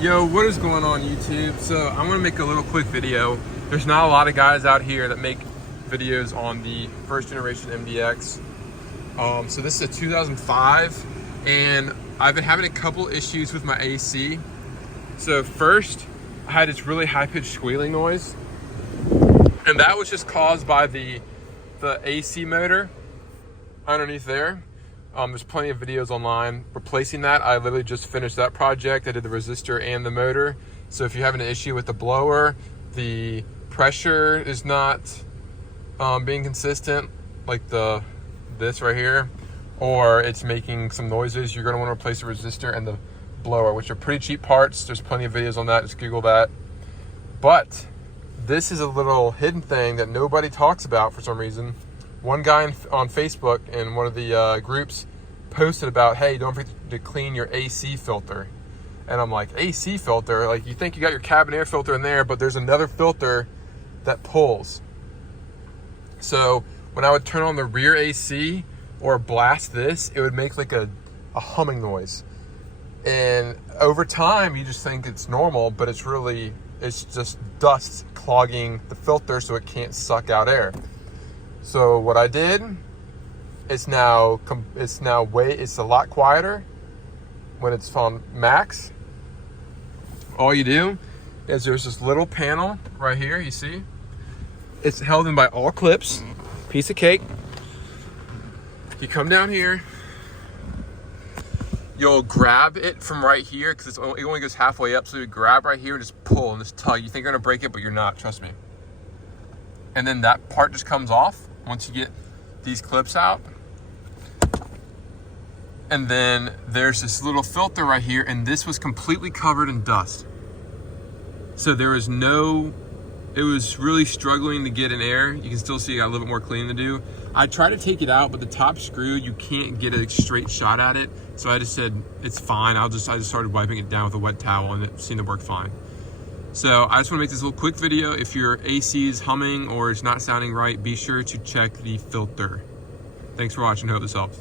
Yo, what is going on YouTube? So I'm gonna make a little quick video. There's not a lot of guys out here that make videos on the first generation MDX. So this is a 2005 and I've been having a couple issues with my AC. So first, I had this really high-pitched squealing noise, and that was just caused by the AC motor underneath there. There's plenty of videos online replacing that. I literally just finished that project. I did the resistor and the motor. So if you're having an issue with the blower, the pressure is not being consistent, like this right here, or it's making some noises, you're gonna wanna replace the resistor and the blower, which are pretty cheap parts. There's plenty of videos on that, just Google that. But this is a little hidden thing that nobody talks about for some reason. One guy on Facebook in one of the groups posted about, hey, don't forget to clean your AC filter. And I'm like, AC filter? Like, you think you got your cabin air filter in there, but there's another filter that pulls. So when I would turn on the rear AC or blast this, it would make like a humming noise. And over time, you just think it's normal, but it's just dust clogging the filter so it can't suck out air. So what I did, it's a lot quieter when it's on max. All you do is there's this little panel right here, you see? It's held in by all clips, piece of cake. You come down here, you'll grab it from right here because it only goes halfway up. So you grab right here and just pull and just tug. You think you're gonna break it, but you're not, trust me. And then that part just comes off once you get these clips out. And then there's this little filter right here, and this was completely covered in dust. So it was really struggling to get in air. You can still see I got a little bit more cleaning to do. I tried to take it out, but the top screw, you can't get a straight shot at it. So I just said, it's fine. I just started wiping it down with a wet towel and it seemed to work fine. So I just want to make this little quick video. If your AC is humming or it's not sounding right, be sure to check the filter. Thanks for watching. Hope this helps.